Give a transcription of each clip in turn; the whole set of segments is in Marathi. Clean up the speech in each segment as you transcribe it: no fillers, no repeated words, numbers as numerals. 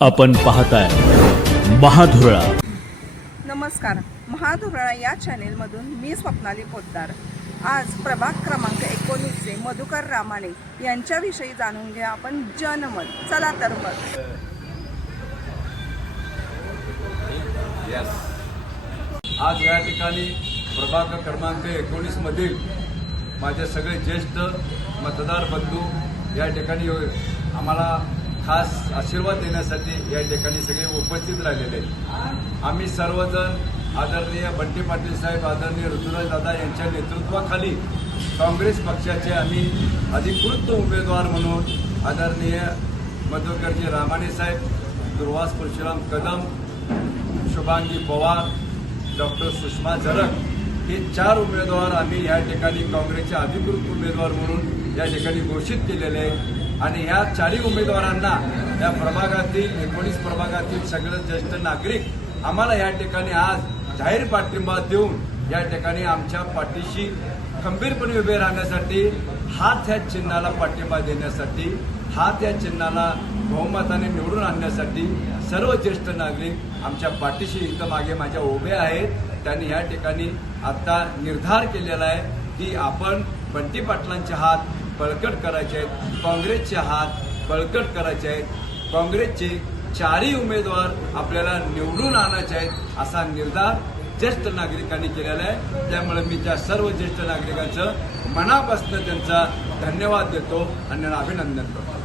आपण पाहताय महाधुरळा. नमस्कार. महाधुरळा या चॅनेलमधून मी स्वप्नाली पोद्दार. आज प्रभाग क्रमांक 19चे मधुकर रामाणे यांच्याविषयी जाणून घ्या आपण जनमत. चला तर मग. आज या ठिकाणी प्रभाग क्रमांक 19 मधील माझे सगळे ज्येष्ठ मतदार बंधू या ठिकाणी आम्हाला खास आशीर्वाद देण्यासाठी या ठिकाणी सगळे उपस्थित राहिलेले आहेत. आम्ही सर्वजण आदरणीय बंटी पाटील साहेब, आदरणीय ऋतुराज दादा यांच्या नेतृत्वाखाली काँग्रेस पक्षाचे आम्ही अधिकृत उमेदवार म्हणून आदरणीय मधुकरजी रामाणे साहेब, दुर्वास परशुराम कदम, शुभांगी पवार, डॉक्टर सुषमा जरग हे 4 उमेदवार आम्ही या ठिकाणी काँग्रेसचे अधिकृत उमेदवार म्हणून या ठिकाणी घोषित केलेले आहे. आणि या 4 उमेदवारांना या प्रभागातील 19 प्रभागातील सगळे ज्येष्ठ नागरिक आम्हाला या ठिकाणी आज जाहीर पाठिंबा देऊन या ठिकाणी आमच्या पाठीशी खंबीरपणे उभे राहण्यासाठी, हात ह्या चिन्हाला पाठिंबा देण्यासाठी, हात या चिन्हाला बहुमताने निवडून आणण्यासाठी सर्व ज्येष्ठ नागरिक आमच्या पाठीशी इथं मागे माझ्या उभे आहेत. त्यांनी या ठिकाणी आता निर्धार केलेला आहे की आपण बंटी पाटलांचे हात बळकट करायचे आहेत, काँग्रेसचे हात बळकट करायचे आहेत, काँग्रेसचे 4ही उमेदवार आपल्याला निवडून आणायचे आहेत असा निर्धार ज्येष्ठ नागरिकांनी केलेला आहे. त्यामुळे मी त्या सर्व ज्येष्ठ नागरिकांचं मनापासून त्यांचा धन्यवाद देतो आणि अभिनंदन करतो.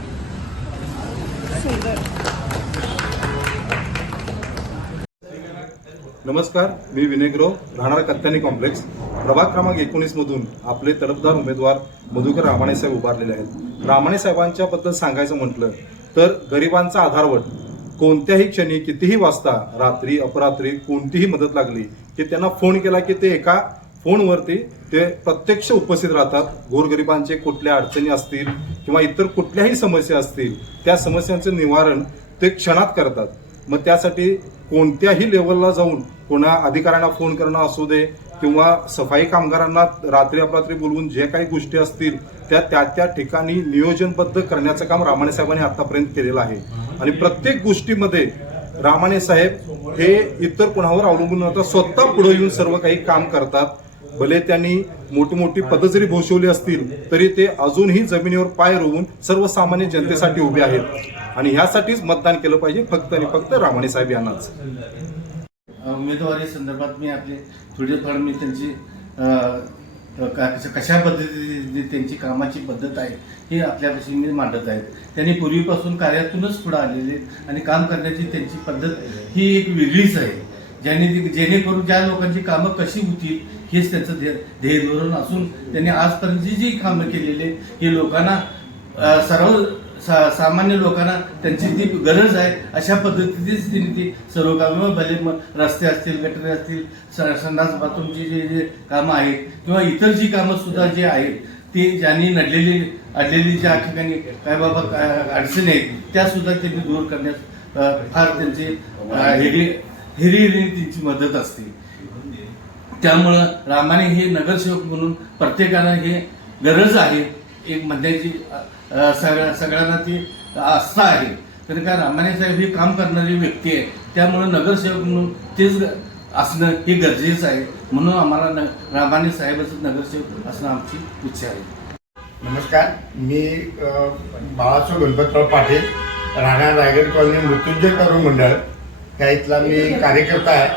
नमस्कार, मी विनय ग्रो, राहणार कत्यानी कॉम्प्लेक्स. प्रभाग क्रमांक 19 मधून आपले तडफदार उमेदवार मधुकर रामाणे साहेब उभारलेले आहेत. रामाणे साहेबांच्या बद्दल सांगायचं म्हटलं तर गरिबांचा आधारवड. कोणत्याही क्षणी कितीही वाजता, रात्री अपरात्री कोणतीही मदत लागली की त्यांना फोन केला की ते एका फोनवरती ते प्रत्यक्ष उपस्थित राहतात. गोरगरिबांचे कुठल्या अडचणी असतील किंवा इतर कुठल्याही समस्या असतील त्या समस्यांचं निवारण ते क्षणात करतात. मग त्यासाठी कोणत्याही लेवलला जाऊन कोणा अधिकाऱ्यांना फोन करणं असू दे किंवा सफाई कामगारांना रात्री अपरात्री बोलवून जे काही गोष्टी असतील त्या ठिकाणी नियोजनबद्ध करण्याचं काम रामाणे साहेबांनी आतापर्यंत केलेलं आहे. आणि प्रत्येक गोष्टीमध्ये रामाणे साहेब हे इतर कोणावर अवलंबून न स्वतः पुढे येऊन सर्व काही काम करतात. भले त्यांनी मोठी मोठी पदं जरी भूषवली असतील तरी ते अजूनही जमिनीवर पाय रोवून सर्वसामान्य जनतेसाठी उभे आहेत. आणि ह्यासाठीच मतदान केलं पाहिजे, फक्त आणि फक्त रामाणे साहेब यांनाच. उमेदवारी संदर्भात मी आपले थोडेफार मी त्यांची कशा पद्धतीने त्यांची कामाची पद्धत आहे हे आपल्यापाशी मी मांडत आहेत. त्यांनी पूर्वीपासून कार्यातूनच पुढे आलेले आणि काम करण्याची त्यांची पद्धत ही एक वेगळीच आहे. जेणेकरून ज्या लोकांची कामं कशी होतील हेच त्यांचं ध्येय धोरण असून त्यांनी आजपर्यंत जी कामं केलेली हे लोकांना सामान्य लोकांना त्यांची ती गरज आहे अशा पद्धतीनेच त्यांनी ती सर्व कामं, भले रस्ते असतील, गटरे असतील, संडास बाथरूमची जे कामं आहेत किंवा इतर जी कामं सुद्धा जे आहेत ती ज्यांनी अडलेली ज्या ठिकाणी काय बाबा अडचणी आहेत त्या सुद्धा त्यांनी दूर करण्यास फार त्यांची हिरिहिरीने त्यांची मदत असते. त्यामुळं रामाणे हे नगरसेवक म्हणून प्रत्येकानं हे गरज आहे एक म्हणण्याची, सगळ्यांना ती आस्था आहे. तर काय रामाणे साहेब हे काम करणारी व्यक्ती आहे. त्यामुळं नगरसेवक म्हणून तेच असणं हे गरजेचं आहे. म्हणून आम्हाला रामाणे साहेबाचं नगरसेवक असणं आमची इच्छा आहे. नमस्कार, मी बाळासाहेब गणपतराव पाटील, राहणार रायगड कॉलनी, मृत्युंजय तरुण मंडळ त्या इथला मी कार्यकर्ता आहे.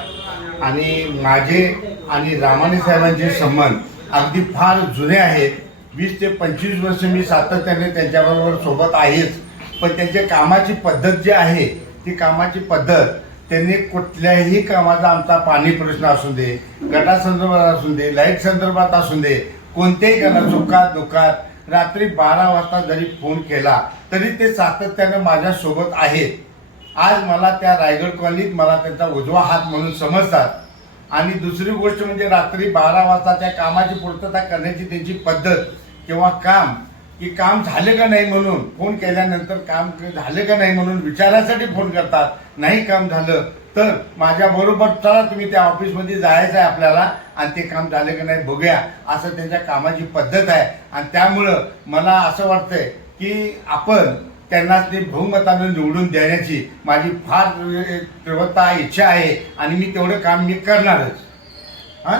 आणि माझे आणि रामाणे साहेबांचे संबंध अगदी फार जुने आहेत. 20 ते 25 वर्ष मी सातत्याने त्यांच्याबरोबर सोबत आहेच. पण त्यांच्या कामाची पद्धत जी आहे ती कामाची पद्धत त्यांनी कुठल्याही कामाचा, आमचा पाणी प्रश्न असू दे, गटासंदर्भात असू दे, लाईट संदर्भात असू दे, कोणत्याही करा सुखात दुःखात रात्री 12 वाजता जरी फोन केला तरी ते सातत्याने माझ्यासोबत आहेत. आज मला त्या रायगड कॉलनीत मला त्यांचा उजवा हात म्हणून समजतात. आणि दुसरी गोष्ट म्हणजे रात्री 12 वाजता त्या कामाची पूर्तता करण्याची त्यांची पद्धत किंवा काम झाले का नाही म्हणून फोन केल्यानंतर काम झाले का नाही म्हणून विचारासाठी फोन करतात. नाही काम झालं तर माझ्याबरोबर चला तुम्ही त्या ऑफिसमध्ये जायचं आहे आपल्याला आणि ते काम झाले का नाही बघूया, असं त्यांच्या कामाची पद्धत आहे. आणि त्यामुळं मला असं वाटतंय की आपण त्यांनाच ते बहुमतानं निवडून देण्याची माझी फार प्रवृत्ता इच्छा आहे आणि मी तेवढं काम मी करणारच. हां